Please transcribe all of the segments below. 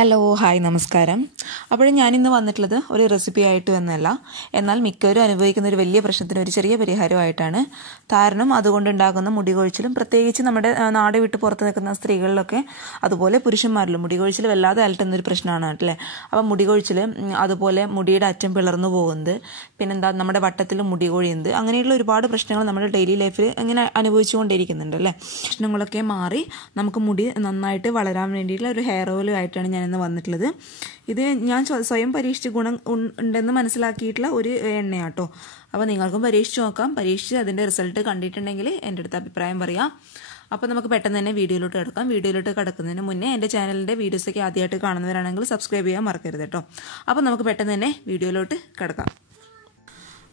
Hello hi നമസ്കാരം. അപ്പോഴും ഞാനിന്ന് വന്നിട്ടുള്ളത് ഒരു റെസിപ്പി ആയിട്ട് എന്നല്ല, എന്നാൽ മിക്കവരും അനുഭവിക്കുന്ന ഒരു വലിയ പ്രശ്നത്തിന് ഒരു ചെറിയ പരിഹാരമായിട്ടാണ്. താരനും അതുകൊണ്ടുണ്ടാകുന്ന മുടികൊഴിച്ചിലും, പ്രത്യേകിച്ച് നമ്മുടെ നാട് വിട്ട് പുറത്ത് നിൽക്കുന്ന സ്ത്രീകളിലൊക്കെ അതുപോലെ പുരുഷന്മാരിലും മുടികൊഴിച്ചിൽ വല്ലാതെ അലട്ടുന്നൊരു പ്രശ്നമാണ് അല്ലേ. അപ്പം മുടികൊഴിച്ചിൽ, അതുപോലെ മുടിയുടെ അറ്റം പിളർന്നു പോകുന്നത്, പിന്നെന്താ നമ്മുടെ വട്ടത്തിലും മുടി കൊഴിയുന്നത്, അങ്ങനെയുള്ള ഒരുപാട് പ്രശ്നങ്ങൾ നമ്മുടെ ഡെയിലി ലൈഫിൽ ഇങ്ങനെ അനുഭവിച്ചുകൊണ്ടിരിക്കുന്നുണ്ട് അല്ലേ. പ്രശ്നങ്ങളൊക്കെ മാറി നമുക്ക് മുടി നന്നായിട്ട് വളരാൻ വേണ്ടിയിട്ടുള്ള ഒരു ഹെയർ ഓയിൽ ആയിട്ടാണ് ഞാനിന്ന് വന്നിട്ടുള്ളത്. ഇത് ഞാൻ സ്വയം പരീക്ഷിച്ച് ഗുണം ഉണ്ടെന്ന് മനസ്സിലാക്കിയിട്ടുള്ള ഒരു എണ്ണയാട്ടോ. അപ്പോൾ നിങ്ങൾക്കും പരീക്ഷിച്ച് നോക്കാം. പരീക്ഷിച്ച് അതിൻ്റെ റിസൾട്ട് കണ്ടിട്ടുണ്ടെങ്കിൽ എൻ്റെ അടുത്ത് അഭിപ്രായം പറയാം. അപ്പോൾ നമുക്ക് പെട്ടെന്ന് തന്നെ വീഡിയോയിലോട്ട് കിടക്കാം. വീഡിയോയിലോട്ട് കിടക്കുന്നതിന് മുന്നേ എൻ്റെ ചാനലിൻ്റെ വീഡിയോസൊക്കെ ആദ്യമായിട്ട് കാണുന്നവരാണെങ്കിൽ സബ്സ്ക്രൈബ് ചെയ്യാൻ മറക്കരുത് കേട്ടോ. അപ്പോൾ നമുക്ക് പെട്ടെന്ന് തന്നെ വീഡിയോയിലോട്ട് കിടക്കാം.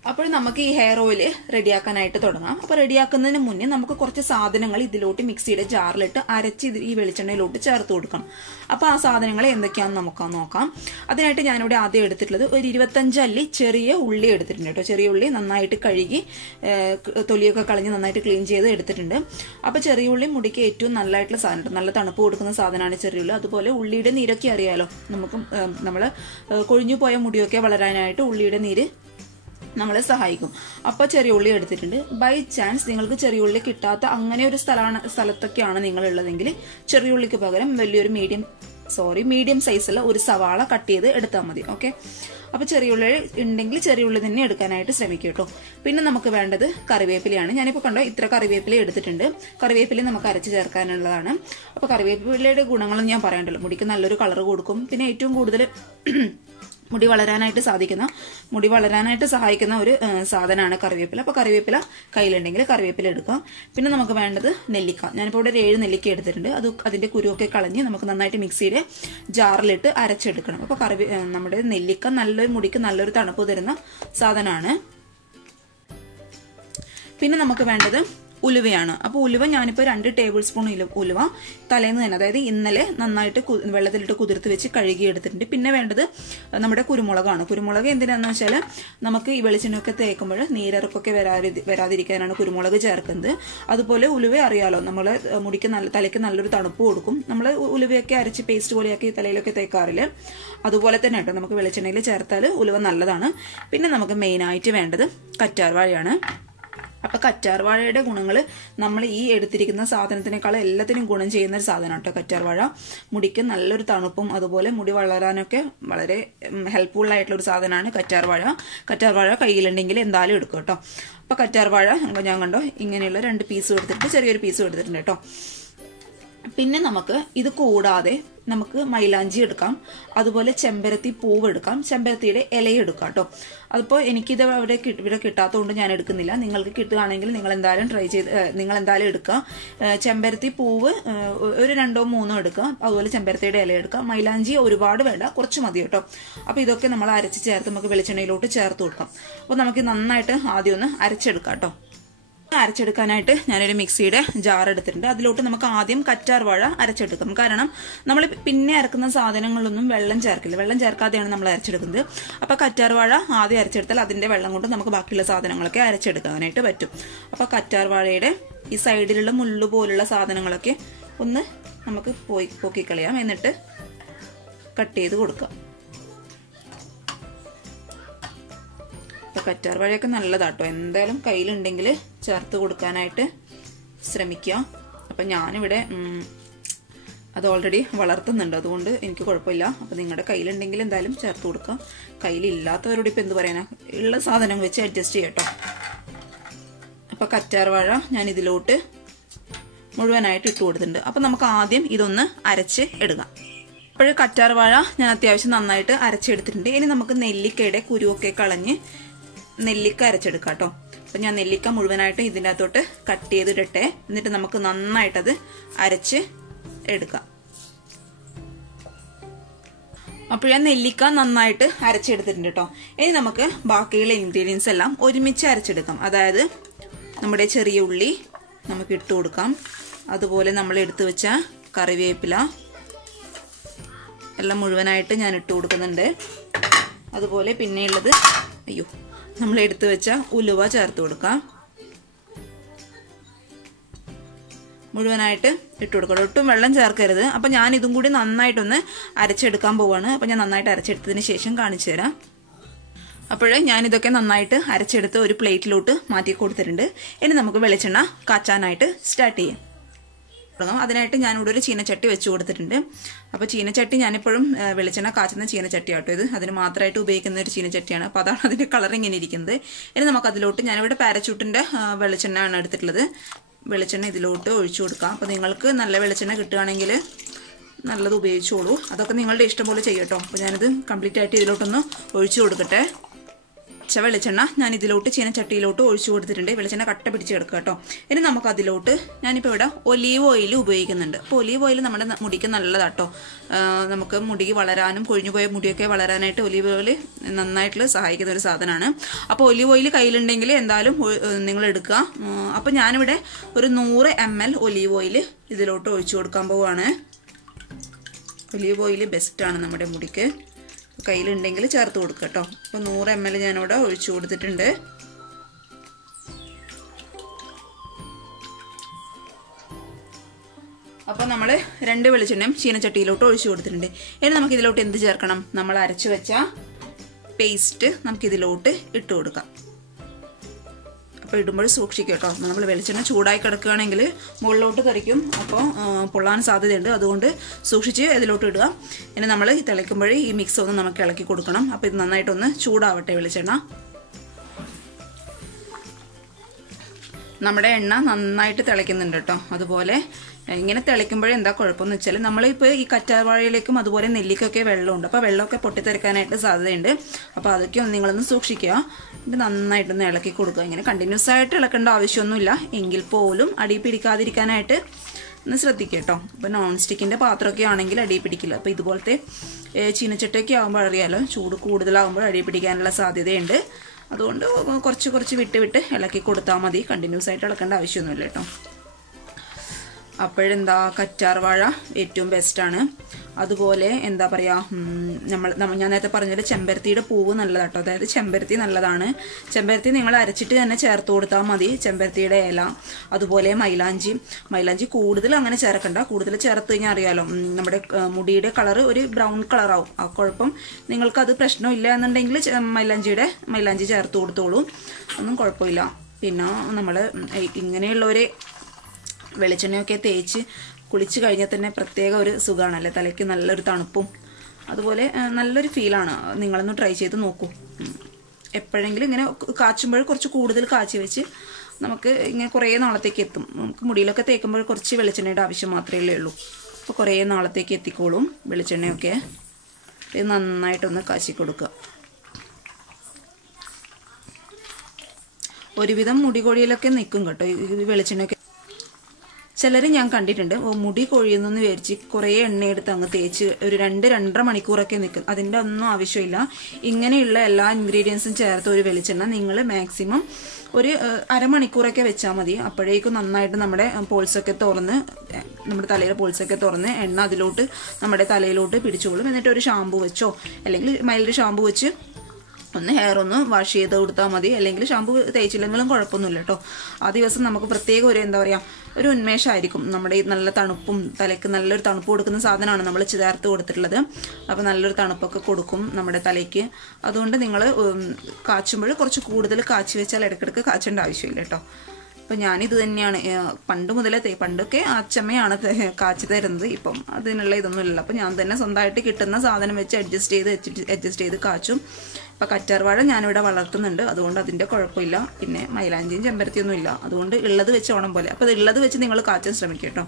അപ്പോൾ നമുക്ക് ഈ ഹെയർ ഓയിൽ റെഡിയാക്കാനായിട്ട് തുടങ്ങാം. അപ്പോൾ റെഡിയാക്കുന്നതിന് മുന്നേ നമുക്ക് കുറച്ച് സാധനങ്ങൾ ഇതിലോട്ട് മിക്സിയുടെ ജാറിലിട്ട് അരച്ച് ഈ വെളിച്ചെണ്ണയിലോട്ട് ചേർത്ത് കൊടുക്കണം. അപ്പോൾ ആ സാധനങ്ങൾ എന്തൊക്കെയാണെന്ന് നമുക്ക് നോക്കാം. അതിനായിട്ട് ഞാനിവിടെ ആദ്യം എടുത്തിട്ടുള്ളത് ഒരു 25 അല്ലി ചെറിയ ഉള്ളി എടുത്തിട്ടുണ്ട് കേട്ടോ. ചെറിയ ഉള്ളി നന്നായിട്ട് കഴുകി തൊലിയൊക്കെ കളഞ്ഞ് നന്നായിട്ട് ക്ലീൻ ചെയ്ത് എടുത്തിട്ടുണ്ട്. അപ്പോൾ ചെറിയ ഉള്ളി മുടിക്ക് ഏറ്റവും നല്ലതായിട്ടുള്ള സാധനം, നല്ല തണുപ്പ് കൊടുക്കുന്ന സാധനമാണ് ചെറിയ ഉള്ളി. അതുപോലെ ഉള്ളിയുടെ നീരൊക്കെ അറിയാലോ, നമുക്ക് നമ്മൾ കൊഴിഞ്ഞു പോയ മുടിയൊക്കെ വളരാനായിട്ട് ഉള്ളിയുടെ നീര് നമ്മളെ സഹായിക്കും. അപ്പോൾ ചെറിയ ഉള്ളി എടുത്തിട്ടുണ്ട്. ബൈ ചാൻസ് നിങ്ങൾക്ക് ചെറിയ ഉള്ളി കിട്ടാത്ത അങ്ങനെ ഒരു സ്ഥലത്തൊക്കെയാണ് നിങ്ങളുള്ളതെങ്കിൽ ചെറിയ ഉള്ളിക്ക് പകരം വലിയൊരു മീഡിയം സൈസുള്ള ഒരു സവാള കട്ട് ചെയ്ത് എടുത്താൽ മതി. ഓക്കെ, അപ്പോൾ ചെറിയ ഉള്ളി ഉണ്ടെങ്കിൽ ചെറിയ ഉള്ളി തന്നെ എടുക്കാനായിട്ട് ശ്രമിക്കും കേട്ടോ. പിന്നെ നമുക്ക് വേണ്ടത് കറിവേപ്പിലയാണ്. ഞാനിപ്പോൾ കണ്ടോ ഇത്ര കറിവേപ്പില എടുത്തിട്ടുണ്ട്. കറിവേപ്പില നമുക്ക് അരച്ച് ചേർക്കാനുള്ളതാണ്. അപ്പോൾ കറിവേപ്പിലയുടെ ഗുണങ്ങളും ഞാൻ പറയണ്ടല്ലോ. മുടിക്ക് നല്ലൊരു കളർ കൊടുക്കും. പിന്നെ ഏറ്റവും കൂടുതൽ മുടി വളരാനായിട്ട് സഹായിക്കുന്ന ഒരു സാധനമാണ് കറിവേപ്പില. അപ്പോൾ കറിവേപ്പില കയ്യിലുണ്ടെങ്കിൽ കറിവേപ്പില എടുക്കാം. പിന്നെ നമുക്ക് വേണ്ടത് നെല്ലിക്ക. ഞാനിപ്പോൾ ഇവിടെ 7 നെല്ലിക്ക എടുത്തിട്ടുണ്ട്. അതിന്റെ കുരുവൊക്കെ കളഞ്ഞ് നമുക്ക് നന്നായിട്ട് മിക്സിയുടെ ജാറിലിട്ട് അരച്ചെടുക്കണം. അപ്പോൾ നമ്മുടെ നെല്ലിക്ക നല്ലൊരു മുടിക്ക് നല്ലൊരു തണുപ്പ് തരുന്ന സാധനമാണ്. പിന്നെ നമുക്ക് വേണ്ടത് ഉലുവയാണ്. അപ്പോൾ ഉലുവ ഞാനിപ്പോൾ 2 ടേബിൾ സ്പൂൺ ഉലുവ തലേന്ന് തന്നെ, അതായത് ഇന്നലെ നന്നായിട്ട് വെള്ളത്തിലിട്ട് കുതിർത്ത് വെച്ച് കഴുകി എടുത്തിട്ടുണ്ട്. പിന്നെ വേണ്ടത് നമ്മുടെ കുരുമുളകാണ്. കുരുമുളക് എന്തിനാന്ന് വെച്ചാൽ നമുക്ക് ഈ വെളിച്ചെണ്ണയൊക്കെ തേക്കുമ്പോൾ നീരിറക്കൊക്കെ വരാതിരിക്കാനാണ് കുരുമുളക് ചേർക്കുന്നത്. അതുപോലെ ഉലുവ അറിയാലോ, നമ്മളെ മുടിക്ക് തലയ്ക്ക് നല്ലൊരു തണുപ്പ് കൊടുക്കും. നമ്മൾ ഉലുവയൊക്കെ അരച്ച് പേസ്റ്റ് പോലെയാക്കി തലയിലൊക്കെ തേക്കാറില്ല. അതുപോലെ തന്നെ കേട്ടോ, നമുക്ക് വെളിച്ചെണ്ണയിൽ ചേർത്താൽ ഉലുവ നല്ലതാണ്. പിന്നെ നമുക്ക് മെയിനായിട്ട് വേണ്ടത് കറ്റാർവാഴയാണ്. അപ്പൊ കറ്റാർവാഴയുടെ ഗുണങ്ങൾ നമ്മൾ ഈ എടുത്തിരിക്കുന്ന സാധനത്തിനേക്കാൾ എല്ലാത്തിനും ഗുണം ചെയ്യുന്ന ഒരു സാധനം കേട്ടോ കറ്റാർവാഴ. മുടിക്ക് നല്ലൊരു തണുപ്പും അതുപോലെ മുടി വളരാനൊക്കെ വളരെ ഹെൽപ്ഫുൾ ആയിട്ടുള്ള ഒരു സാധനമാണ് കറ്റാർവാഴ. കറ്റാർവാഴ കയ്യിലുണ്ടെങ്കിൽ എന്തായാലും എടുക്കും കേട്ടോ. അപ്പൊ കറ്റാർവാഴ ഞാൻ കണ്ടോ ഇങ്ങനെയുള്ള 2 പീസും എടുത്തിട്ട് ചെറിയൊരു പീസും എടുത്തിട്ടുണ്ട് കേട്ടോ. പിന്നെ നമുക്ക് ഇത് കൂടാതെ നമുക്ക് മൈലാഞ്ചി എടുക്കാം, അതുപോലെ ചെമ്പരത്തി പൂവ് എടുക്കാം, ചെമ്പരത്തിയുടെ ഇലയും എടുക്കാം കേട്ടോ. അതിപ്പോൾ എനിക്കിത് ഇവിടെ കിട്ടാത്തതുകൊണ്ട് ഞാൻ എടുക്കുന്നില്ല. നിങ്ങൾക്ക് കിട്ടുകയാണെങ്കിൽ നിങ്ങൾ എന്തായാലും എടുക്കുക. ചെമ്പരത്തി പൂവ് ഒരു 2 or 3 എടുക്കുക. അതുപോലെ ചെമ്പരത്തിയുടെ ഇല എടുക്കുക. മൈലാഞ്ചി ഒരുപാട് വേണ്ട, കുറച്ച് മതി കേട്ടോ. അപ്പോൾ ഇതൊക്കെ നമ്മൾ അരച്ച് ചേർത്ത് നമുക്ക് വെളിച്ചെണ്ണയിലോട്ട് ചേർത്ത് കൊടുക്കാം. അപ്പോൾ നമുക്ക് നന്നായിട്ട് ആദ്യം ഒന്ന് അരച്ചെടുക്കാം കേട്ടോ. അരച്ചെടുക്കാനായിട്ട് ഞാനൊരു മിക്സിയുടെ ജാർ എടുത്തിട്ടുണ്ട്. അതിലോട്ട് നമുക്ക് ആദ്യം കറ്റാർവാഴ അരച്ചെടുക്കാം. കാരണം നമ്മൾ പിന്നെ അരക്കുന്ന സാധനങ്ങളിലൊന്നും വെള്ളം ചേർക്കില്ല. വെള്ളം ചേർക്കാതെയാണ് നമ്മൾ അരച്ചെടുക്കുന്നത്. അപ്പൊ കറ്റാർവാഴ ആദ്യം അരച്ചെടുത്താൽ അതിന്റെ വെള്ളം കൊണ്ട് നമുക്ക് ബാക്കിയുള്ള സാധനങ്ങളൊക്കെ അരച്ചെടുക്കാനായിട്ട് പറ്റും. അപ്പൊ കറ്റാർവാഴയുടെ ഈ സൈഡിലുള്ള മുള്ളു പോലുള്ള സാധനങ്ങളൊക്കെ ഒന്ന് നമുക്ക് പോക്കിക്കളയാം. എന്നിട്ട് കട്ട് ചെയ്ത് കൊടുക്കാം. കറ്റാർവാഴയൊക്കെ നല്ലതാട്ടോ. എന്തായാലും കയ്യിലുണ്ടെങ്കിൽ ചേർത്ത് കൊടുക്കാനായിട്ട് ശ്രമിക്കുക. അപ്പം ഞാനിവിടെ അത് ഓൾറെഡി വളർത്തുന്നുണ്ട്, അതുകൊണ്ട് എനിക്ക് കുഴപ്പമില്ല. അപ്പം നിങ്ങളുടെ കയ്യിലുണ്ടെങ്കിൽ എന്തായാലും ചേർത്ത് കൊടുക്കാം. കയ്യിലില്ലാത്തവരോട് ഇപ്പം എന്ത് പറയാനാ, ഉള്ള സാധനം വെച്ച് അഡ്ജസ്റ്റ് ചെയ്യട്ടോ. അപ്പം കറ്റാർവാഴ ഞാൻ ഇതിലോട്ട് മുഴുവനായിട്ട് ഇട്ട് കൊടുത്തിട്ടുണ്ട്. അപ്പം നമുക്ക് ആദ്യം ഇതൊന്ന് അരച്ച് എടുക്കാം. അപ്പോൾ കറ്റാർവാഴ ഞാൻ അത്യാവശ്യം നന്നായിട്ട് അരച്ചെടുത്തിട്ടുണ്ട്. ഇനി നമുക്ക് നെല്ലിക്കയുടെ കുരുവൊക്കെ കളഞ്ഞ് നെല്ലിക്ക അരച്ചെടുക്കാം കേട്ടോ. അപ്പൊ ഞാൻ നെല്ലിക്ക മുഴുവനായിട്ട് ഇതിൻ്റെ അകത്തോട്ട് കട്ട് ചെയ്തിടട്ടെ. എന്നിട്ട് നമുക്ക് നന്നായിട്ടത് അരച്ച് എടുക്കാം. അപ്പോൾ ഞാൻ നെല്ലിക്ക നന്നായിട്ട് അരച്ചെടുത്തിട്ടുണ്ട് കേട്ടോ. ഇനി നമുക്ക് ബാക്കിയുള്ള ഇൻഗ്രീഡിയൻസ് എല്ലാം ഒരുമിച്ച് അരച്ചെടുക്കാം. അതായത് നമ്മുടെ ചെറിയ ഉള്ളി നമുക്ക് ഇട്ട് കൊടുക്കാം. അതുപോലെ നമ്മൾ എടുത്തു വെച്ച കറിവേപ്പില എല്ലാം മുഴുവനായിട്ട് ഞാൻ ഇട്ട് കൊടുക്കുന്നുണ്ട്. അതുപോലെ പിന്നെയുള്ളത് നമ്മൾ എടുത്തു വെച്ച ഉലുവ ചേർത്ത് കൊടുക്കാം. മുഴുവനായിട്ട് ഇട്ട് കൊടുക്കണം. ഒട്ടും വെള്ളം ചേർക്കരുത്. അപ്പം ഞാൻ ഇതും കൂടി നന്നായിട്ടൊന്ന് അരച്ചെടുക്കാൻ പോവാണ്. അപ്പം ഞാൻ നന്നായിട്ട് അരച്ചെടുത്തതിന് ശേഷം കാണിച്ചു തരാം. അപ്പോഴേ ഞാനിതൊക്കെ നന്നായിട്ട് അരച്ചെടുത്ത് ഒരു പ്ലേറ്റിലോട്ട് മാറ്റി കൊടുത്തിട്ടുണ്ട്. ഇനി നമുക്ക് വെളിച്ചെണ്ണ കാച്ചാനായിട്ട് സ്റ്റാർട്ട് ചെയ്യാം. അതിനായിട്ട് ഞാനിവിടെ ഒരു ചീനച്ചട്ടി വെച്ച് കൊടുത്തിട്ടുണ്ട്. അപ്പോൾ ചീനച്ചട്ടി ഞാനിപ്പോഴും വെളിച്ചെണ്ണ കാച്ചുന്ന ചീനച്ചട്ടി ആട്ടോ ഇത്. അതിന് മാത്രമായിട്ട് ഉപയോഗിക്കുന്ന ഒരു ചീനച്ചട്ടിയാണ്. അപ്പോൾ അതാണ് അതിൻ്റെ കളർ ഇങ്ങനെ ഇരിക്കുന്നത്. ഇനി നമുക്കതിലോട്ട് ഞാനിവിടെ പാരച്യൂട്ടിൻ്റെ വെളിച്ചെണ്ണയാണ് എടുത്തിട്ടുള്ളത്. വെളിച്ചെണ്ണ ഇതിലോട്ട് ഒഴിച്ചു കൊടുക്കാം. അപ്പോൾ നിങ്ങൾക്ക് നല്ല വെളിച്ചെണ്ണ കിട്ടുകയാണെങ്കിൽ നല്ലത് ഉപയോഗിച്ചോളൂ. അതൊക്കെ നിങ്ങളുടെ ഇഷ്ടം പോലെ ചെയ്യട്ടോ. അപ്പോൾ ഞാനിത് കംപ്ലീറ്റ് ആയിട്ട് ഇതിലോട്ടൊന്ന് ഒഴിച്ചു കൊടുക്കട്ടെ. വെളിച്ചെണ്ണ ഞാൻ ഇതിലോട്ട് ചീനച്ചട്ടിയിലോട്ട് ഒഴിച്ചു കൊടുത്തിട്ടുണ്ട്. വെളിച്ചെണ്ണ കട്ട പിടിച്ച് കിടക്കുക കേട്ടോ. ഇനി നമുക്ക് അതിലോട്ട് ഞാനിപ്പോൾ ഇവിടെ ഒലീവ് ഓയിൽ ഉപയോഗിക്കുന്നുണ്ട്. അപ്പോൾ ഒലീവ് ഓയിൽ നമ്മുടെ മുടിക്ക് നല്ലതാട്ടോ. നമുക്ക് മുടി വളരാനും കൊഴിഞ്ഞു പോയ മുടിയൊക്കെ വളരാനായിട്ട് ഒലീവ് ഓയിൽ നന്നായിട്ട് സഹായിക്കുന്ന ഒരു സാധനമാണ്. അപ്പോൾ ഒലീവ് ഓയിൽ കയ്യിലുണ്ടെങ്കിൽ എന്തായാലും നിങ്ങൾ എടുക്കുക. അപ്പോൾ ഞാനിവിടെ ഒരു 100 ml ഒലീവ് ഓയിൽ ഇതിലോട്ട് ഒഴിച്ചു കൊടുക്കാൻ പോവുകയാണ്. ഒലീവ് ഓയിൽ ബെസ്റ്റാണ് നമ്മുടെ മുടിക്ക്. കയ്യിലുണ്ടെങ്കിൽ ചേർത്ത് കൊടുക്കുക കേട്ടോ. അപ്പോൾ 100 ml ഞാനിവിടെ ഒഴിച്ചു കൊടുത്തിട്ടുണ്ട്. അപ്പോൾ നമ്മൾ 2 വെളിച്ചെണ്ണയും ചീനച്ചട്ടിയിലോട്ട് ഒഴിച്ചു കൊടുത്തിട്ടുണ്ട്. ഇനി നമുക്ക് ഇതിലോട്ട് എന്ത് ചേർക്കണം? നമ്മൾ അരച്ചു വെച്ച പേസ്റ്റ് നമുക്കിതിലോട്ട് ഇട്ട് കൊടുക്കാം. അപ്പോൾ ഇടുമ്പോൾ സൂക്ഷിക്കുക കേട്ടോ. നമ്മൾ വെളിച്ചെണ്ണ ചൂടായി കിടക്കുകയാണെങ്കിൽ മുകളിലോട്ട് തെറിക്കും. അപ്പോൾ പൊള്ളാൻ സാധ്യതയുണ്ട്. അതുകൊണ്ട് സൂക്ഷിച്ച് ഇതിലോട്ട് ഇടുക. ഇനി നമ്മൾ തിളയ്ക്കുമ്പോൾ ഈ മിക്സ് ഒന്ന് നമുക്ക് ഇളക്കി കൊടുക്കണം. അപ്പോൾ ഇത് നന്നായിട്ടൊന്ന് ചൂടാവട്ടെ വെളിച്ചെണ്ണ. നമ്മുടെ എണ്ണ നന്നായിട്ട് തിളയ്ക്കുന്നുണ്ട് കേട്ടോ. അതുപോലെ ഇങ്ങനെ തിളയ്ക്കുമ്പോഴേ എന്താ കുഴപ്പമെന്ന് വെച്ചാൽ നമ്മളിപ്പോൾ ഈ കറ്റാർവാഴയിലേക്കും അതുപോലെ നെല്ലിക്കൊക്കെ വെള്ളമുണ്ട്. അപ്പോൾ വെള്ളമൊക്കെ പൊട്ടിത്തെറിക്കാനായിട്ട് സാധ്യതയുണ്ട്. അപ്പോൾ അതൊക്കെ ഒന്ന് നിങ്ങളൊന്ന് സൂക്ഷിക്കുക. ഇത് നന്നായിട്ടൊന്ന് ഇളക്കി കൊടുക്കുക. ഇങ്ങനെ കണ്ടിന്യൂസ് ആയിട്ട് ഇളക്കേണ്ട ആവശ്യമൊന്നുമില്ല. എങ്കിൽ പോലും അടി പിടിക്കാതിരിക്കാനായിട്ട് ഒന്ന് ശ്രദ്ധിക്കുക കേട്ടോ. അപ്പോൾ നോൺ സ്റ്റിക്കിൻ്റെ പാത്രമൊക്കെ ആണെങ്കിൽ അടി പിടിക്കില്ല. അപ്പോൾ ഇതുപോലത്തെ ചീനച്ചട്ടയൊക്കെ ആകുമ്പോൾ അറിയാലോ, ചൂട് കൂടുതലാകുമ്പോൾ അടി പിടിക്കാനുള്ള സാധ്യതയുണ്ട്. അതുകൊണ്ട് കുറച്ച് വിട്ട് ഇളക്കി കൊടുത്താൽ മതി. കണ്ടിന്യൂസ് ആയിട്ട് ഇളക്കേണ്ട ആവശ്യമൊന്നുമില്ല കേട്ടോ. അപ്പോഴെന്താ കറ്റാർവാഴ ഏറ്റവും ബെസ്റ്റാണ്. അതുപോലെ എന്താ പറയുക, ഞാൻ നേരത്തെ പറഞ്ഞത് ചെമ്പരത്തിയുടെ പൂവ് നല്ലതാട്ടോ. അതായത് ചെമ്പരത്തി നല്ലതാണ്. ചെമ്പരത്തി നിങ്ങൾ അരച്ചിട്ട് തന്നെ ചേർത്ത് കൊടുത്താൽ മതി. ചെമ്പരത്തിയുടെ ഇല, അതുപോലെ മൈലാഞ്ചി കൂടുതൽ അങ്ങനെ ചേർക്കണ്ട. കൂടുതൽ ചേർത്ത് കഴിഞ്ഞാൽ അറിയാലോ, നമ്മുടെ മുടിയുടെ കളർ ഒരു ബ്രൗൺ കളറാവും. ആ കുഴപ്പം നിങ്ങൾക്കത് പ്രശ്നമില്ല എന്നുണ്ടെങ്കിൽ മൈലാഞ്ചി ചേർത്ത് കൊടുത്തോളൂ, ഒന്നും കുഴപ്പമില്ല. പിന്നെ നമ്മൾ ഇങ്ങനെയുള്ളവരെ വെളിച്ചെണ്ണയൊക്കെ തേച്ച് കുളിച്ച് കഴിഞ്ഞാൽ തന്നെ പ്രത്യേക ഒരു സുഖമാണല്ലേ. തലയ്ക്ക് നല്ലൊരു തണുപ്പും അതുപോലെ നല്ലൊരു ഫീലാണ്. നിങ്ങളൊന്ന് ട്രൈ ചെയ്ത് നോക്കൂ. എപ്പോഴെങ്കിലും ഇങ്ങനെ കാച്ചുമ്പോൾ കുറച്ച് കൂടുതൽ കാച്ചി വെച്ച് നമുക്ക് ഇങ്ങനെ കുറേ നാളത്തേക്ക് എത്തും. നമുക്ക് മുടിയിലൊക്കെ തേക്കുമ്പോൾ കുറച്ച് വെളിച്ചെണ്ണയുടെ ആവശ്യം മാത്രമേ ഉള്ളൂ. അപ്പോൾ കുറേ നാളത്തേക്ക് എത്തിക്കോളും വെളിച്ചെണ്ണയൊക്കെ. ഇത് നന്നായിട്ടൊന്ന് കാച്ചി കൊടുക്കുക. ഒരുവിധം മുടി കൊഴിയലൊക്കെ നിൽക്കും കേട്ടോ ഈ വെളിച്ചെണ്ണയൊക്കെ. ചിലർ ഞാൻ കണ്ടിട്ടുണ്ട് മുടി കൊഴിയുന്നെന്ന് വിചാരിച്ച് കുറേ എണ്ണയെടുത്ത് അങ്ങ് തേച്ച് ഒരു 2-2.5 മണിക്കൂറൊക്കെ നിൽക്കും. അതിൻ്റെ ഒന്നും ആവശ്യമില്ല. ഇങ്ങനെയുള്ള എല്ലാ ഇൻഗ്രീഡിയൻസും ചേർത്ത് ഒരു വെളിച്ചെണ്ണ നിങ്ങൾ മാക്സിമം ഒരു അരമണിക്കൂറൊക്കെ വെച്ചാൽ മതി. അപ്പോഴേക്കും നന്നായിട്ട് നമ്മുടെ പോൾസൊക്കെ തുറന്ന്, നമ്മുടെ തലയിലെ പോൾസൊക്കെ തുറന്ന് എണ്ണ അതിലോട്ട് നമ്മുടെ തലയിലോട്ട് പിടിച്ചോളും. എന്നിട്ട് ഒരു ഷാമ്പു വെച്ചോ അല്ലെങ്കിൽ മൈൽഡ് ഷാമ്പു വെച്ച് ഒന്ന് ഹെയർ ഒന്ന് വാഷ് ചെയ്ത് കൊടുത്താൽ മതി. അല്ലെങ്കിൽ ഷാമ്പു തേച്ചില്ലെങ്കിലും കുഴപ്പമൊന്നുമില്ല കേട്ടോ. ആ ദിവസം നമുക്ക് പ്രത്യേക ഒരു എന്താ പറയുക, ഒരു ഉന്മേഷമായിരിക്കും. നമ്മുടെ ഈ നല്ല തണുപ്പും തലയ്ക്ക് നല്ലൊരു തണുപ്പ് കൊടുക്കുന്ന സാധനമാണ് നമ്മൾ ചേർത്ത് കൊടുത്തിട്ടുള്ളത്. അപ്പോൾ നല്ലൊരു തണുപ്പൊക്കെ കൊടുക്കും നമ്മുടെ തലയ്ക്ക്. അതുകൊണ്ട് നിങ്ങൾ കാച്ചുമ്പോൾ കുറച്ച് കൂടുതൽ കാച്ചി വെച്ചാൽ ഇടയ്ക്കിടയ്ക്ക് കാച്ചേണ്ട ആവശ്യമില്ല കേട്ടോ. അപ്പോൾ ഞാനിത് തന്നെയാണ് പണ്ട് മുതലേ പണ്ടൊക്കെ അച്ചമ്മയാണ് കാച്ചി തരുന്നത്. ഇപ്പം അതിനുള്ള ഇതൊന്നും ഇല്ല. അപ്പോൾ ഞാൻ തന്നെ സ്വന്തമായിട്ട് കിട്ടുന്ന സാധനം വെച്ച് അഡ്ജസ്റ്റ് ചെയ്ത് കാച്ചും. ഇപ്പോൾ കറ്റാർവാഴ ഞാനിവിടെ വളർത്തുന്നുണ്ട്, അതുകൊണ്ട് അതിൻ്റെ കുഴപ്പമില്ല. പിന്നെ മൈലാഞ്ചിയും ചെമ്പരത്തിയൊന്നും ഇല്ല, അതുകൊണ്ട് ഉള്ളത് വെച്ച് ഓണം പോലെ. അപ്പോൾ അത് ഉള്ളത് വെച്ച് നിങ്ങൾ കാച്ചാൻ ശ്രമിക്കുക കേട്ടോ.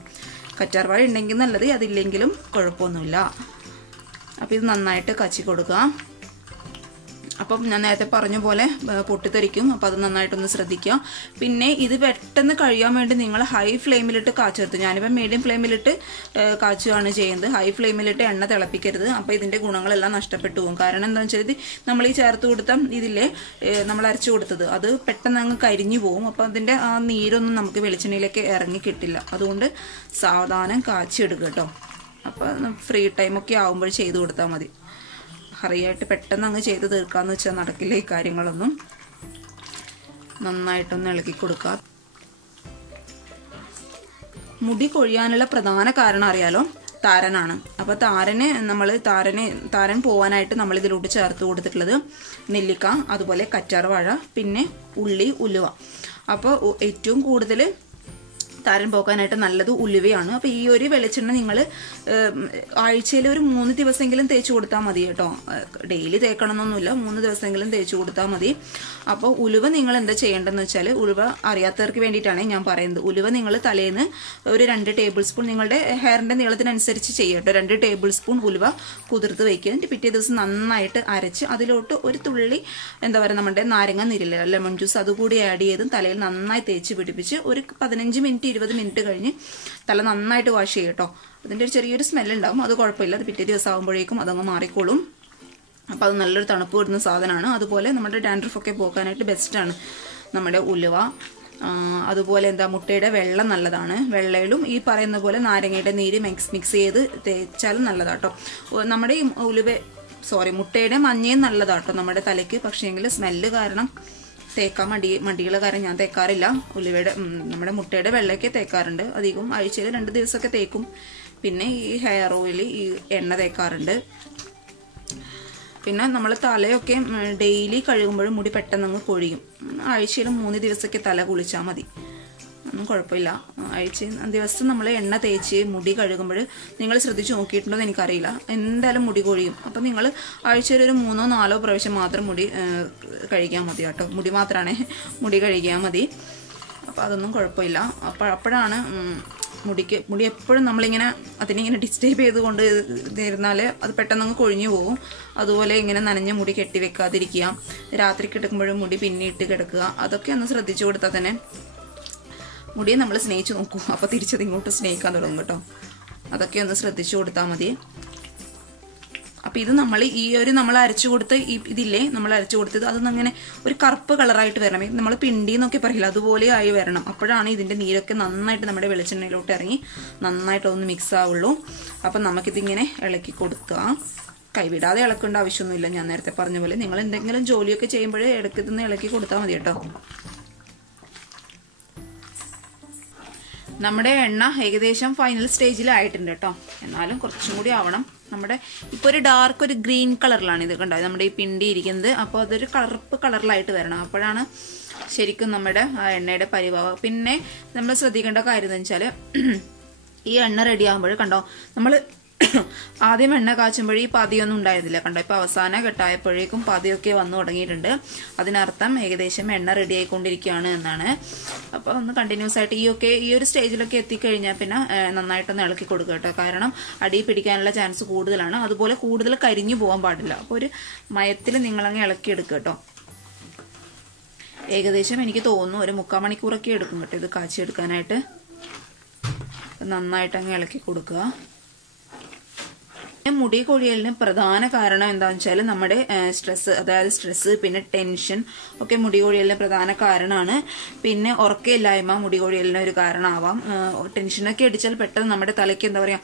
കറ്റാർവാഴ ഉണ്ടെങ്കിൽ നല്ലത്, അതില്ലെങ്കിലും കുഴപ്പമൊന്നുമില്ല. അപ്പോൾ ഇത് നന്നായിട്ട് കാച്ചി കൊടുക്കുക. അപ്പം ഞാൻ നേരത്തെ പറഞ്ഞ പോലെ പൊട്ടിത്തെറിക്കും. അപ്പോൾ അത് നന്നായിട്ടൊന്ന് ശ്രദ്ധിക്കുക. പിന്നെ ഇത് പെട്ടെന്ന് കഴിയാൻ വേണ്ടി നിങ്ങൾ ഹൈ ഫ്ലെയിമിലിട്ട് കാച്ചെടുത്ത്, ഞാനിപ്പോൾ മീഡിയം ഫ്ലെയിമിലിട്ട് കാച്ചുകയാണ് ചെയ്യുന്നത്. ഹൈ ഫ്ലെയിമിലിട്ട് എണ്ണ തിളപ്പിക്കരുത്. അപ്പോൾ ഇതിൻ്റെ ഗുണങ്ങളെല്ലാം നഷ്ടപ്പെട്ടു പോകും. കാരണം എന്താണെന്ന് വെച്ചാൽ നമ്മൾ ഈ ചേർത്ത് കൊടുത്ത ഇതില്ലേ നമ്മൾ അരച്ചു കൊടുത്തത് അത് പെട്ടെന്ന് അങ്ങ് കരിഞ്ഞു പോകും. അപ്പോൾ അതിൻ്റെ ആ നീരൊന്നും നമുക്ക് വെളിച്ചെണ്ണയിലേക്ക് ഇറങ്ങി കിട്ടില്ല. അതുകൊണ്ട് സാവധാനം കാച്ചിയെടുക്കുക കേട്ടോ. അപ്പോൾ ഫ്രീ ടൈമൊക്കെ ആകുമ്പോൾ ചെയ്ത് കൊടുത്താൽ മതി. ഹറിയായിട്ട് പെട്ടെന്ന് അങ്ങ് ചെയ്ത് തീർക്കാമെന്ന് വെച്ചാൽ നടക്കില്ല ഈ കാര്യങ്ങളൊന്നും. നന്നായിട്ടൊന്ന് ഇളക്കി കൊടുക്കുക. മുടി കൊഴിയാനുള്ള പ്രധാന കാരണം അറിയാലോ, താരനാണ്. അപ്പോൾ താരൻ പോവാനായിട്ട് നമ്മൾ ഇതിലോട്ട് ചേർത്ത് കൊടുത്തിട്ടുള്ളത് നെല്ലിക്ക, അതുപോലെ കറ്റാർവാഴ, പിന്നെ ഉള്ളി, ഉലുവ. അപ്പോൾ ഏറ്റവും കൂടുതൽ താരൻ പോക്കാനായിട്ട് നല്ലത് ഉലുവയാണ്. അപ്പോൾ ഈ ഒരു വെളിച്ചെണ്ണ നിങ്ങൾ ആഴ്ചയിൽ ഒരു 3 ദിവസമെങ്കിലും തേച്ച് കൊടുത്താൽ മതി കേട്ടോ. ഡെയിലി തേക്കണമെന്നൊന്നുമില്ല, 3 ദിവസമെങ്കിലും തേച്ച് കൊടുത്താൽ മതി. അപ്പോൾ ഉലുവ നിങ്ങൾ എന്താ ചെയ്യേണ്ടതെന്ന് വെച്ചാൽ, ഉലുവ അറിയാത്തവർക്ക് വേണ്ടിയിട്ടാണ് ഞാൻ പറയുന്നത്. ഉലുവ നിങ്ങൾ തലേന്ന് ഒരു 2 ടേബിൾ സ്പൂൺ, നിങ്ങളുടെ ഹെയറിൻ്റെ നീളത്തിനനുസരിച്ച് ചെയ്യട്ടോ, 2 ടേബിൾ സ്പൂൺ ഉലുവ കുതിർത്ത് വയ്ക്കുക. എന്നിട്ട് പിറ്റേ ദിവസം നന്നായിട്ട് അരച്ച് അതിലോട്ട് ഒരു തുള്ളി എന്താ പറയുക, നമ്മുടെ നാരങ്ങ നീരില്ല, ലെമൺ ജ്യൂസ്, അതുകൂടി ആഡ് ചെയ്ത് തലയിൽ നന്നായി തേച്ച് പിടിപ്പിച്ച് ഒരു 15 മിനിറ്റ് 20 മിനിറ്റ് കഴിഞ്ഞ് തല നന്നായിട്ട് വാഷ് ചെയ്യട്ടോ. അതിൻ്റെ ഒരു ചെറിയൊരു സ്മെല്ലുണ്ടാവും, അത് കുഴപ്പമില്ല. അത് പിറ്റേ ദിവസം ആകുമ്പോഴേക്കും അതങ്ങ് മാറിക്കോളും. അപ്പോൾ അത് നല്ലൊരു തണുപ്പ് വരുന്ന സാധനമാണ്. അതുപോലെ നമ്മുടെ ഡാൻഡ്രഫൊക്കെ പോക്കാനായിട്ട് ബെസ്റ്റാണ് നമ്മുടെ ഉലുവ. അതുപോലെ മുട്ടയുടെ വെള്ളം നല്ലതാണ്. വെള്ളയിലും ഈ പറയുന്ന പോലെ നാരങ്ങയുടെ നീര് മിക്സ് ചെയ്ത് തേച്ചാലും നല്ലതാട്ടോ. നമ്മുടെ ഈ മുട്ടയുടെ മഞ്ഞയും നല്ലതാട്ടോ നമ്മുടെ തലയ്ക്ക്. പക്ഷേങ്കിൽ സ്മെല്ല് കാരണം തേക്കാൻ മടിയുള്ള കാരണം ഞാൻ തേക്കാറില്ല. ഉലുവയുടെ നമ്മുടെ മുട്ടയുടെ വെള്ളയൊക്കെ തേക്കാറുണ്ട്. അധികം ആഴ്ചയിൽ 2 ദിവസമൊക്കെ തേക്കും. പിന്നെ ഈ ഹെയർ ഓയിൽ, ഈ എണ്ണ തേക്കാറുണ്ട്. പിന്നെ നമ്മൾ തലയൊക്കെ ഡെയിലി കഴുകുമ്പോഴും മുടി പെട്ടെന്ന് കൊഴിയും. ആഴ്ചയിൽ 3 ദിവസമൊക്കെ തല കുളിച്ചാൽ മതി, ഒന്നും കുഴപ്പമില്ല. ദിവസം നമ്മൾ എണ്ണ തേച്ച് മുടി കഴുകുമ്പോൾ നിങ്ങൾ ശ്രദ്ധിച്ച് നോക്കിയിട്ടുണ്ടോ എന്ന് എനിക്കറിയില്ല, എന്തായാലും മുടി കൊഴിയും. അപ്പം നിങ്ങൾ ആഴ്ചയിൽ ഒരു 3-4 പ്രാവശ്യം മാത്രം മുടി കഴുകിയാൽ മതി കേട്ടോ. മുടി കഴുകിയാൽ മതി. അപ്പോൾ അതൊന്നും കുഴപ്പമില്ല. അപ്പോഴാണ് മുടി എപ്പോഴും നമ്മളിങ്ങനെ അതിനിങ്ങനെ ഡിസ്റ്റർബ് ചെയ്തുകൊണ്ട് ഇരുന്നാൽ അത് പെട്ടെന്ന് കൊഴിഞ്ഞു പോകും. അതുപോലെ ഇങ്ങനെ നനഞ്ഞ മുടി കെട്ടി വെക്കാതിരിക്കുക, രാത്രി കിടക്കുമ്പോഴും മുടി പിന്നിട്ട് കിടക്കുക, അതൊക്കെ ഒന്ന് ശ്രദ്ധിച്ചു കൊടുത്താൽ തന്നെ മുടിയെ നമ്മൾ സ്നേഹിച്ച് നോക്കും. അപ്പോൾ തിരിച്ചത് ഇങ്ങോട്ട് സ്നേഹിക്കാൻ തുടങ്ങും കേട്ടോ. അതൊക്കെ ഒന്ന് ശ്രദ്ധിച്ചു കൊടുത്താൽ മതി. അപ്പോൾ ഇത് നമ്മൾ അരച്ചു കൊടുത്ത് ഇതില്ലേ, നമ്മൾ അരച്ചു കൊടുത്തത് അതൊന്നങ്ങനെ ഒരു കറുപ്പ് കളറായിട്ട് വരണം. നമ്മൾ പിണ്ടി എന്നൊക്കെ പറയില്ല, അതുപോലെ ആയി വരണം. അപ്പോഴാണ് ഇതിൻ്റെ നീരൊക്കെ നന്നായിട്ട് നമ്മുടെ വെളിച്ചെണ്ണയിലോട്ട് ഇറങ്ങി നന്നായിട്ടൊന്ന് മിക്സ് ആവുള്ളൂ. അപ്പം നമുക്കിതിങ്ങനെ ഇളക്കി കൊടുക്കുക. കൈവിടാതെ ഇളക്കേണ്ട ആവശ്യമൊന്നുമില്ല. ഞാൻ നേരത്തെ പറഞ്ഞ പോലെ നിങ്ങൾ എന്തെങ്കിലും ജോലിയൊക്കെ ചെയ്യുമ്പോഴേ ഇടയ്ക്ക് ഇളക്കി കൊടുത്താൽ മതി കേട്ടോ. നമ്മുടെ എണ്ണ ഏകദേശം ഫൈനൽ സ്റ്റേജിലായിട്ടുണ്ട് കേട്ടോ. എന്നാലും കുറച്ചും കൂടി ആവണം. നമ്മുടെ ഇപ്പോൾ ഒരു ഡാർക്ക് ഒരു ഗ്രീൻ കളറിലാണ് ഇത് കണ്ടോ നമ്മുടെ ഈ പിണ്ടി ഇരിക്കുന്നത്. അപ്പോൾ അതൊരു കറുപ്പ് കളറിലായിട്ട് വരണം. അപ്പോഴാണ് ശരിക്കും നമ്മുടെ ആ എണ്ണയുടെ പരിഭാവം. പിന്നെ നമ്മൾ ശ്രദ്ധിക്കേണ്ട കാര്യം എന്ന് വെച്ചാൽ, ഈ എണ്ണ റെഡി ആകുമ്പോൾ കണ്ടോ, നമ്മൾ ആദ്യം എണ്ണ കാച്ചുമ്പോൾ ഈ പതിയൊന്നും ഉണ്ടായിരുന്നില്ല കണ്ടോ. ഇപ്പൊ അവസാന ഘട്ടമായപ്പോഴേക്കും പതിയൊക്കെ വന്നു തുടങ്ങിയിട്ടുണ്ട്. അതിനർത്ഥം ഏകദേശം എണ്ണ റെഡി ആയിക്കൊണ്ടിരിക്കുകയാണ് എന്നാണ്. അപ്പൊ ഒന്ന് കണ്ടിന്യൂസ് ആയിട്ട് ഈ ഒരു സ്റ്റേജിലൊക്കെ എത്തിക്കഴിഞ്ഞാൽ പിന്നെ നന്നായിട്ടൊന്ന് ഇളക്കി കൊടുക്കുക കേട്ടോ. കാരണം അടി പിടിക്കാനുള്ള ചാൻസ് കൂടുതലാണ്. അതുപോലെ കൂടുതൽ കരിഞ്ഞു പോകാൻ പാടില്ല. അപ്പൊ ഒരു മയത്തിൽ നിങ്ങളങ്ങ് ഇളക്കിയെടുക്കുക കേട്ടോ. ഏകദേശം എനിക്ക് തോന്നുന്നു ഒരു 3/4 മണിക്കൂറൊക്കെ എടുക്കും കേട്ടോ ഇത് കാച്ചിയെടുക്കാനായിട്ട്. നന്നായിട്ട് അങ്ങ് ഇളക്കി കൊടുക്കുക. മുടി കൊഴിയലിന് പ്രധാന കാരണം എന്താണെന്ന് വെച്ചാൽ നമ്മുടെ സ്ട്രെസ് പിന്നെ ടെൻഷൻ ഒക്കെ മുടി കൊഴിയലിന് പ്രധാന കാരണമാണ്. പിന്നെ ഉറക്കമില്ലായ്മ മുടി കൊഴിയലിന് ഒരു കാരണമാവാം. ടെൻഷനൊക്കെ അടിച്ചാൽ പെട്ടെന്ന് നമ്മുടെ തലയ്ക്ക് എന്താ പറയാ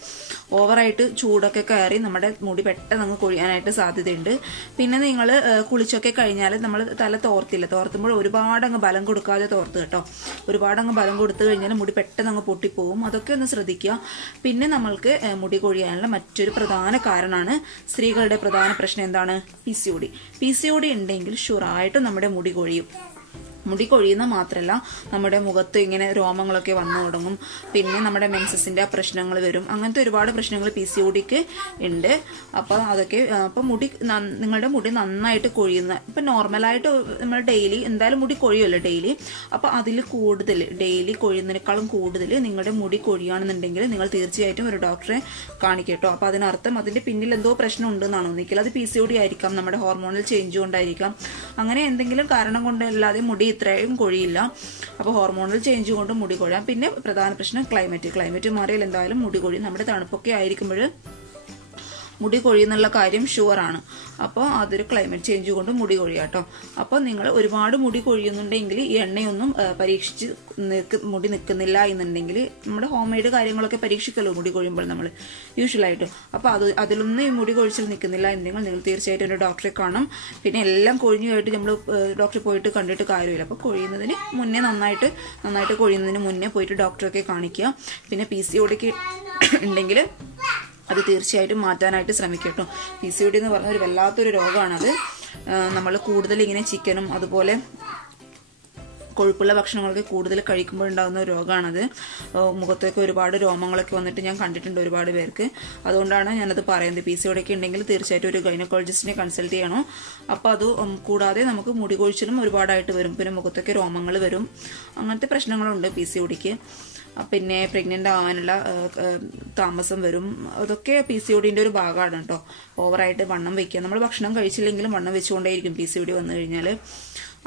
ഓവറായിട്ട് ചൂടൊക്കെ കയറി നമ്മുടെ മുടി പെട്ടെന്ന് അങ്ങ് കൊഴിയാനായിട്ട് സാധ്യതയുണ്ട്. പിന്നെ നിങ്ങൾ കുളിച്ചൊക്കെ കഴിഞ്ഞാൽ നമ്മൾ തല തോർത്തുമ്പോൾ ഒരുപാട് അങ്ങ് ബലം കൊടുക്കാതെ തോർത്ത് കേട്ടോ. ഒരുപാട് അങ്ങ് ബലം കൊടുത്തു കഴിഞ്ഞാൽ മുടി പെട്ടെന്ന് അങ്ങ് പൊട്ടിപ്പോവും. അതൊക്കെ ഒന്ന് ശ്രദ്ധിക്കുക. പിന്നെ നമ്മൾക്ക് മുടി കൊഴിയാനുള്ള മറ്റൊരു പ്രധാന കാരണമാണ് സ്ത്രീകളുടെ പ്രധാന പ്രശ്നം എന്താണ്? PCOD ഉണ്ടെങ്കിൽ ഷുറായിട്ടും നമ്മുടെ മുടി കൊഴിയും. മുടി കൊഴിയുന്ന മാത്രമല്ല നമ്മുടെ മുഖത്ത് ഇങ്ങനെ രോമങ്ങളൊക്കെ വന്നു തുടങ്ങും. പിന്നെ നമ്മുടെ മെൻസസിന്റെ പ്രശ്നങ്ങൾ വരും. അങ്ങനത്തെ ഒരുപാട് പ്രശ്നങ്ങൾ PCODക്ക് ഉണ്ട്. അപ്പോൾ അതൊക്കെ നിങ്ങളുടെ മുടി നന്നായിട്ട് കൊഴിയുന്ന ഇപ്പം നോർമലായിട്ട് നമ്മൾ ഡെയിലി എന്തായാലും മുടി കൊഴിയുമല്ലോ ഡെയിലി. അപ്പോൾ അതിൽ കൂടുതൽ ഡെയിലി കൊഴിയുന്നതിനേക്കാളും കൂടുതൽ നിങ്ങളുടെ മുടി കൊഴിയുകയാണെന്നുണ്ടെങ്കിൽ നിങ്ങൾ തീർച്ചയായിട്ടും ഒരു ഡോക്ടറെ കാണിക്കട്ടോ. അപ്പോൾ അതിനർത്ഥം അതിന്റെ പിന്നിൽ എന്തോ പ്രശ്നം ഉണ്ടെന്നാണ്. ഒന്നിക്കൽ അത് PCOD ആയിരിക്കാം, നമ്മുടെ ഹോർമോണൽ ചേഞ്ച് കൊണ്ടായിരിക്കാം. അങ്ങനെ എന്തെങ്കിലും കാരണം കൊണ്ടല്ലാതെ മുടി ഇത്രയും കൊഴിയില്ല. അപ്പോൾ ഹോർമോണൽ ചേഞ്ച് കൊണ്ട് മുടി കൊഴിയാം. പിന്നെ പ്രധാന പ്രശ്നം ക്ലൈമറ്റ് മാറിയാൽ എന്തായാലും മുടി കൊഴിയും. നമ്മുടെ തണുപ്പൊക്കെ ആയിരിക്കുമ്പോൾ മുടി കൊഴിയുന്നുള്ള കാര്യം ഷുവറാണ്. അപ്പോൾ അതൊരു ക്ലൈമറ്റ് ചേഞ്ച് കൊണ്ട് മുടി കൊഴിയാട്ടോ. അപ്പോൾ നിങ്ങൾ ഒരുപാട് മുടി കൊഴിയുന്നുണ്ടെങ്കിൽ ഈ എണ്ണയൊന്നും പരീക്ഷിച്ച് മുടി നിൽക്കുന്നില്ല എന്നുണ്ടെങ്കിൽ നമ്മുടെ ഹോം മെയ്ഡ് കാര്യങ്ങളൊക്കെ പരീക്ഷിക്കല്ലോ മുടി കൊഴിയുമ്പോൾ നമ്മൾ യൂഷ്വലായിട്ട്. അപ്പോൾ അതിലൊന്നും ഈ മുടി കൊഴിച്ചിൽ നിൽക്കുന്നില്ല എന്നുണ്ടെങ്കിൽ നിങ്ങൾ തീർച്ചയായിട്ടും ഒരു ഡോക്ടറെ കാണണം. പിന്നെ എല്ലാം കൊഴിഞ്ഞുമായിട്ട് നമ്മൾ ഡോക്ടറെ പോയിട്ട് കണ്ടിട്ട് കാര്യമില്ല. അപ്പോൾ കൊഴിയുന്നതിന് മുന്നേ നന്നായിട്ട് കൊഴിയുന്നതിന് മുന്നേ പോയിട്ട് ഡോക്ടറൊക്കെ കാണിക്കുക. പിന്നെ PCOD ഉണ്ടെങ്കിൽ അത് തീർച്ചയായിട്ടും മാറ്റാനായിട്ട് ശ്രമിക്കുക കേട്ടോ. PCOD എന്ന് പറഞ്ഞ ഒരു വല്ലാത്തൊരു രോഗമാണത്. നമ്മൾ കൂടുതൽ ഇങ്ങനെ ചിക്കനും അതുപോലെ കൊഴുപ്പുള്ള ഭക്ഷണങ്ങളൊക്കെ കൂടുതൽ കഴിക്കുമ്പോഴുണ്ടാകുന്ന ഒരു രോഗമാണത്. മുഖത്തൊക്കെ ഒരുപാട് രോമങ്ങളൊക്കെ വന്നിട്ട് ഞാൻ കണ്ടിട്ടുണ്ട് ഒരുപാട് പേർക്ക്. അതുകൊണ്ടാണ് ഞാനത് പറയുന്നത്. PCOD ഒക്കെ ഉണ്ടെങ്കിൽ തീർച്ചയായിട്ടും ഒരു ഗൈനക്കോളജിസ്റ്റിനെ കൺസൾട്ട് ചെയ്യണം. അപ്പോൾ അത് കൂടാതെ നമുക്ക് മുടി കൊഴിച്ചിലും ഒരുപാടായിട്ട് വരും. പിന്നെ മുഖത്തൊക്കെ രോമങ്ങൾ വരും. അങ്ങനത്തെ പ്രശ്നങ്ങളുണ്ട് PCODക്ക്. പിന്നെ പ്രഗ്നൻ്റ് ആവാനുള്ള താമസം വരും. അതൊക്കെ PCODൻ്റെ ഒരു ഭാഗമാണ് കേട്ടോ. ഓവറായിട്ട് വണ്ണം വയ്ക്കുക, നമ്മൾ ഭക്ഷണം കഴിച്ചില്ലെങ്കിലും വണ്ണം വെച്ചുകൊണ്ടേയിരിക്കും PCOD വന്നു കഴിഞ്ഞാൽ.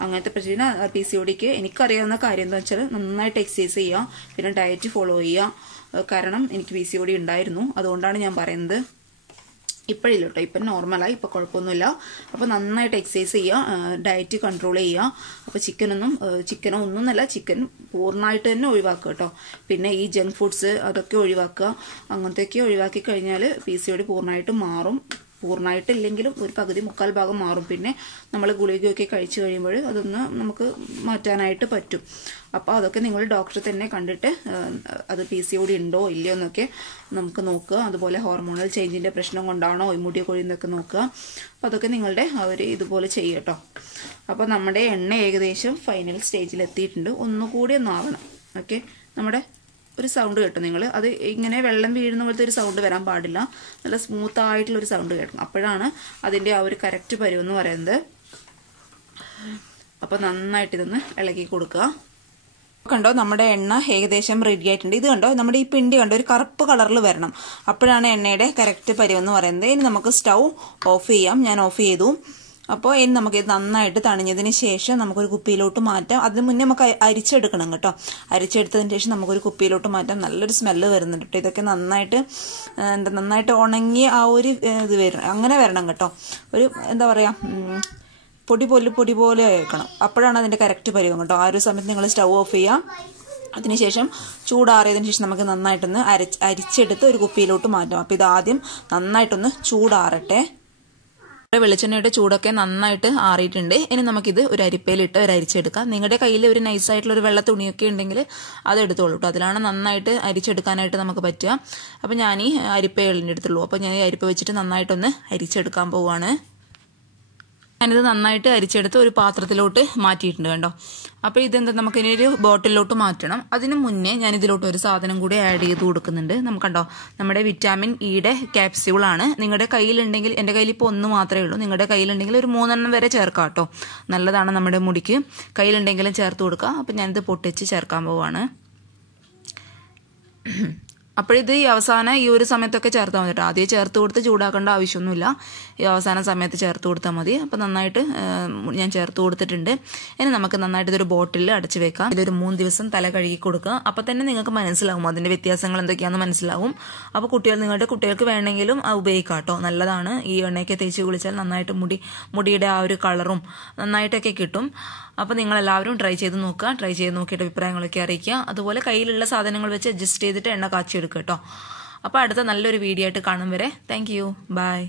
അങ്ങനത്തെ പ്രശ്നം PCODക്ക് എനിക്കറിയാവുന്ന കാര്യം എന്താ വെച്ചാൽ നന്നായിട്ട് എക്സസൈസ് ചെയ്യുക, പിന്നെ ഡയറ്റ് ഫോളോ ചെയ്യുക. കാരണം എനിക്ക് PCOD ഉണ്ടായിരുന്നു, അതുകൊണ്ടാണ് ഞാൻ പറയുന്നത്. ഇപ്പോഴില്ല കേട്ടോ, ഇപ്പം നോർമലായി, ഇപ്പം കുഴപ്പമൊന്നുമില്ല. അപ്പോൾ നന്നായിട്ട് എക്സസൈസ് ചെയ്യുക, ഡയറ്റ് കൺട്രോൾ ചെയ്യുക. അപ്പോൾ ചിക്കനോ ഒന്നുമല്ല, ചിക്കൻ പൂർണ്ണമായിട്ട് തന്നെ ഒഴിവാക്കുക കേട്ടോ. പിന്നെ ഈ ജങ്ക് ഫുഡ്സ് അതൊക്കെ ഒഴിവാക്കുക. അങ്ങനത്തെയൊക്കെ ഒഴിവാക്കി കഴിഞ്ഞാൽ PCOD പൂർണ്ണമായിട്ടും മാറും. പൂർണ്ണമായിട്ടില്ലെങ്കിലും ഒരു പകുതി മുക്കാൽ ഭാഗം മാറും. പിന്നെ നമ്മൾ ഗുളികയൊക്കെ കഴിച്ചു കഴിയുമ്പോൾ അതൊന്ന് നമുക്ക് മാറ്റാനായിട്ട് പറ്റും. അപ്പോൾ അതൊക്കെ നിങ്ങൾ ഡോക്ടറെ തന്നെ കണ്ടിട്ട് അത് PCOD ഉണ്ടോ ഇല്ലയോ എന്നൊക്കെ നമുക്ക് നോക്കുക. അതുപോലെ ഹോർമോണൽ ചേഞ്ചിൻ്റെ പ്രശ്നം കൊണ്ടാണോ ഈ മുടി കൊഴിയുന്നൊക്കെ നോക്കുക. അപ്പോൾ അതൊക്കെ നിങ്ങളുടെ അവർ ഇതുപോലെ ചെയ്യട്ടോ. അപ്പോൾ നമ്മുടെ എണ്ണ ഏകദേശം ഫൈനൽ സ്റ്റേജിൽ എത്തിയിട്ടുണ്ട്. ഒന്നുകൂടി ഒന്നാവണം. ഓക്കെ, നമ്മുടെ ഒരു സൗണ്ട് കേട്ടോ നിങ്ങൾ. അത് ഇങ്ങനെ വെള്ളം വീഴുന്ന പോലത്തെ ഒരു സൗണ്ട് വരാൻ പാടില്ല. നല്ല സ്മൂത്തായിട്ടുള്ളൊരു സൗണ്ട് കേൾക്കണം. അപ്പോഴാണ് അതിൻ്റെ ആ ഒരു കറക്റ്റ് പരുവെന്ന് പറയുന്നത്. അപ്പോൾ നന്നായിട്ട് ഇതൊന്ന് ഇളക്കി കൊടുക്കുക. കണ്ടോ, നമ്മുടെ എണ്ണ ഏകദേശം റെഡി ആയിട്ടുണ്ട്. ഇത് കണ്ടോ, നമ്മുടെ ഈ പിണ്ടി കണ്ടോ ഒരു കറുപ്പ് കളറിൽ വരണം. അപ്പോഴാണ് എണ്ണയുടെ കറക്റ്റ് പരുവെന്ന് പറയുന്നത്. ഇനി നമുക്ക് സ്റ്റൗ ഓഫ് ചെയ്യാം. ഞാൻ ഓഫ് ചെയ്തു. അപ്പോൾ ഇനി നമുക്കിത് നന്നായിട്ട് തണിഞ്ഞതിന് ശേഷം നമുക്കൊരു കുപ്പിയിലോട്ട് മാറ്റാം. അതിന് മുന്നേ നമുക്ക് അരിച്ചെടുക്കണം കേട്ടോ. അരിച്ചെടുത്തതിന് ശേഷം നമുക്കൊരു കുപ്പിയിലോട്ട് മാറ്റാം. നല്ലൊരു സ്മെല്ല് വരുന്നുണ്ട് കേട്ടോ. ഇതൊക്കെ നന്നായിട്ട് ഉണങ്ങിയ ആ ഒരു ഇത് വരണം, അങ്ങനെ വരണം കേട്ടോ. ഒരു എന്താ പറയുക, പൊടി പോലെ കേൾക്കണം. അപ്പോഴാണ് അതിൻ്റെ കറക്റ്റ് പരുവം കേട്ടോ. ആ ഒരു സമയത്ത് നിങ്ങൾ സ്റ്റൗ ഓഫ് ചെയ്യാം. അതിനുശേഷം ചൂടാറിയതിന് ശേഷം നമുക്ക് നന്നായിട്ടൊന്ന് അരിച്ചെടുത്ത് ഒരു കുപ്പിയിലോട്ട് മാറ്റാം. അപ്പോൾ ഇതാദ്യം നന്നായിട്ടൊന്ന് ചൂടാറട്ടെ. വെളിച്ചെണ്ണയുടെ ചൂടൊക്കെ നന്നായിട്ട് ആറിയിട്ടുണ്ട്. ഇനി നമുക്കിത് ഒരു അരിപ്പയിലിട്ട് ഒരു അരിച്ചെടുക്കാം. നിങ്ങളുടെ കയ്യിൽ ഒരു നൈസായിട്ടുള്ള ഒരു വെള്ള തുണിയൊക്കെ ഉണ്ടെങ്കിൽ അത് എടുത്തോളൂ കേട്ടോ. അതിലാണ് നന്നായിട്ട് അരിച്ചെടുക്കാനായിട്ട് നമുക്ക് പറ്റുക. അപ്പം ഞാൻ ഈ അരിപ്പയിലിൻ്റെ എടുത്തുള്ളൂ. അപ്പോൾ ഞാൻ ഈ അരിപ്പ വെച്ചിട്ട് നന്നായിട്ടൊന്ന് അരിച്ചെടുക്കാൻ പോവുകയാണ്. ഞാനിത് നന്നായിട്ട് അരിച്ചെടുത്ത് ഒരു പാത്രത്തിലോട്ട് മാറ്റിയിട്ടുണ്ട് കണ്ടോ. അപ്പോൾ ഇതെന്താ, നമുക്കിനി ഒരു ബോട്ടിലോട്ട് മാറ്റണം. അതിന് മുന്നേ ഞാൻ ഇതിലോട്ട് ഒരു സാധനം കൂടി ആഡ് ചെയ്ത് കൊടുക്കുന്നുണ്ട്. നമുക്ക് കണ്ടോ, നമ്മുടെ വിറ്റാമിൻ ഇയുടെ ക്യാപ്സ്യൂളാണ്. നിങ്ങളുടെ കയ്യിലുണ്ടെങ്കിൽ, എൻ്റെ കയ്യിൽ ഇപ്പോൾ ഒന്ന് മാത്രമേ ഉള്ളൂ, നിങ്ങളുടെ കയ്യിലുണ്ടെങ്കിൽ ഒരു 3 വരെ ചേർക്കാം കേട്ടോ. നല്ലതാണ് നമ്മുടെ മുടിക്ക്. കയ്യിലുണ്ടെങ്കിലും ചേർത്ത് കൊടുക്കുക. അപ്പോൾ ഞാനിത് പൊട്ടിച്ച് ചേർക്കാൻ പോവാണ്. അപ്പോഴിത് ഈ ഒരു സമയത്തൊക്കെ ചേർത്താൽ മതി കേട്ടോ. ആദ്യം ചേർത്ത് കൊടുത്ത് ചൂടാക്കേണ്ട ആവശ്യമൊന്നുമില്ല. ഈ അവസാന സമയത്ത് ചേർത്ത് കൊടുത്താൽ മതി. അപ്പോൾ നന്നായിട്ട് ഞാൻ ചേർത്ത് കൊടുത്തിട്ടുണ്ട്. ഇനി നമുക്ക് നന്നായിട്ട് ഇതൊരു ബോട്ടിലിൽ അടച്ചു വെക്കാം. ഇതൊരു 3 ദിവസം തല കഴുകി കൊടുക്കുക. അപ്പോൾ തന്നെ നിങ്ങൾക്ക് മനസ്സിലാവും അതിൻ്റെ വ്യത്യാസങ്ങൾ എന്തൊക്കെയാണെന്ന് മനസ്സിലാവും. അപ്പോൾ നിങ്ങളുടെ കുട്ടികൾക്ക് വേണമെങ്കിലും ഉപയോഗിക്കാം കേട്ടോ. നല്ലതാണ്. ഈ എണ്ണയൊക്കെ തേച്ച് കുളിച്ചാൽ നന്നായിട്ട് മുടിയുടെ ആ ഒരു കളറും നന്നായിട്ടൊക്കെ കിട്ടും. അപ്പോൾ നിങ്ങളെല്ലാവരും ട്രൈ ചെയ്ത് നോക്കുക. ട്രൈ ചെയ്ത് നോക്കിയിട്ട് അഭിപ്രായങ്ങളൊക്കെ അറിയിക്കുക. അതുപോലെ കയ്യിലുള്ള സാധനങ്ങൾ വെച്ച് അഡ്ജസ്റ്റ് ചെയ്തിട്ട് എണ്ണ കാച്ചിയെടുക്കുക കേട്ടോ. അപ്പോൾ അടുത്ത നല്ലൊരു വീഡിയോ ആയിട്ട് കാണും വരെ താങ്ക് യു. ബൈ.